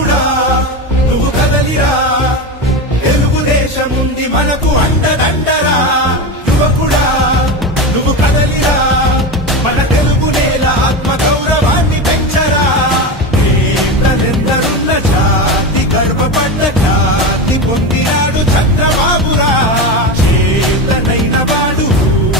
పౌరుడా నువ్వు కదలిరా, తెలుగుదేశముంది మనకు అండదండరా. యువకుడా నువ్వు కదలిరా, మన తెలుగు నేల ఆత్మ గౌరవాన్ని పెంచరా. నేతలెందరున్న జాతి గర్వపడ్డ జాతి పొందినాడు చంద్రబాబురా. చేతనైన వాడు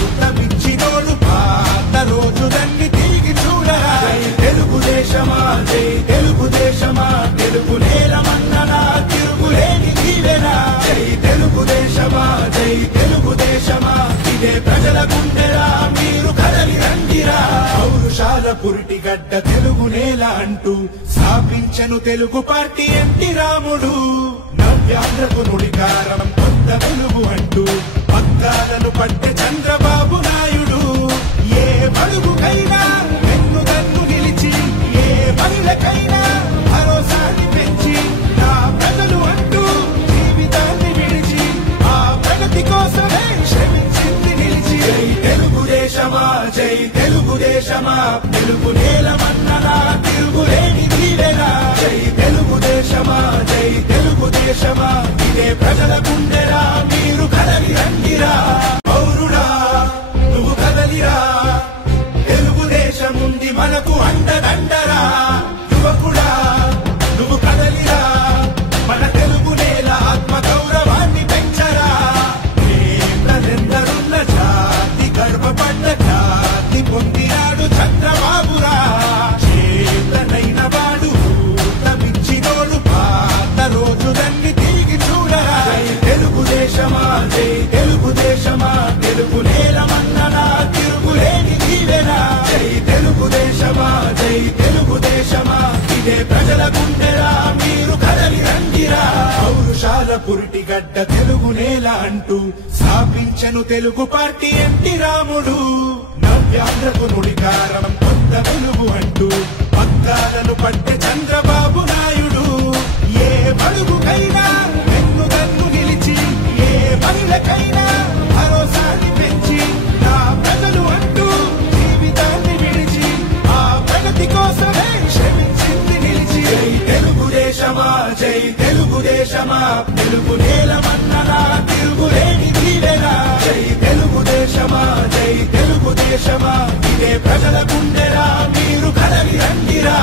ఊతమిచ్చినోడు పాత రోజులన్నీ తిరిగి చూడరా. జై తెలుగుదేశమా, జై తెలుగుదేశమా, తెలుగు నేలమన్ననా తిరుగులేని దీవెనా. జై తెలుగుదేశమా, జై తెలుగుదేశమా, ఇదే ప్రజల గుండెరా, మీరు కదలి రండిరా. పౌరుషాల పురిటిగడ్డ తెలుగు నేల అంటూ స్థాపించను తెలుగు పార్టీ ఎన్టీ రాముడు. నవ్యాంధ్రకు నుడికారం కొత్త వెలుగు అంటూ పగ్గాలను పట్టె చంద్రబాబు నాయుడు. ఏ బడుగుకైనా వెన్నుదన్ను నిలిచి, ఏ మహిళకైనా భరోసాని పెంచి, నా ప్రజలు అంటూ జీవితాన్ని విడిచి ఆ ప్రగతి కోసమే శ్రమించింది నిలిచి. జై తెలుగుదేశమా, జై తెలుగుదేశమా, తెలుగు నేలమన్ననా తిరుగులేని దీవెనా. జై తెలుగుదేశమా, జై తెలుగుదేశమా, ఇదే ప్రజల గుండెరా, మీరు కదలి రండిరా. పౌరుడా నువ్వు కదలిరా, తెలుగుదేశముంది మనకు అండదండరా. యువకుడా నువ్వు కదలిరా, మన తెలుగు నేల ఆత్మ గౌరవాన్ని పెంచరా. నేతలెందరున్న జాతి గర్వపడ్డ జాతి పొందినాడు చంద్రబాబురా. చేతనైన వాడు ఊతమిచ్చినోడు పాత రోజులన్నీ తిరిగి చూడరా. జై తెలుగుదేశమా, జై తెలుగుదేశమా, తెలుగు నేలమన్ననా తిరుగులేని దీవెనా. జై తెలుగుదేశమా, జై తెలుగుదేశమా, ఇదే ప్రజల గుండెరా, మీరు కదలి రండిరా. పౌరుషాల పురిటిగడ్డ తెలుగు నేల అంటూ స్థాపించను తెలుగు పార్టీ ఎన్టీ రాముడు. నవ్యాంధ్రకు నుడికారం కొత్త వెలుగు అంటూ పగ్గాలను పట్టె చంద్రబాబు నాయుడు. ఏ బడుగుకైనా వెన్నుదన్ను నిలిచి, ఏ మహిళకైనా భరోసాని పెంచి, నా ప్రజలు అంటూ జీవితాన్ని విడిచి ఆ ప్రగతి కోసమే శ్రమించింది నిలిచి. జై తెలుగుదేశమా, జై తెలుగుదేశమా, తెలుగు నేలమన్ననా తిరుగులేని దీవెనా. జై తెలుగుదేశమా, జై తెలుగుదేశమా, ఇదే ప్రజల గుండెరా, మీరు కదలి రండిరా.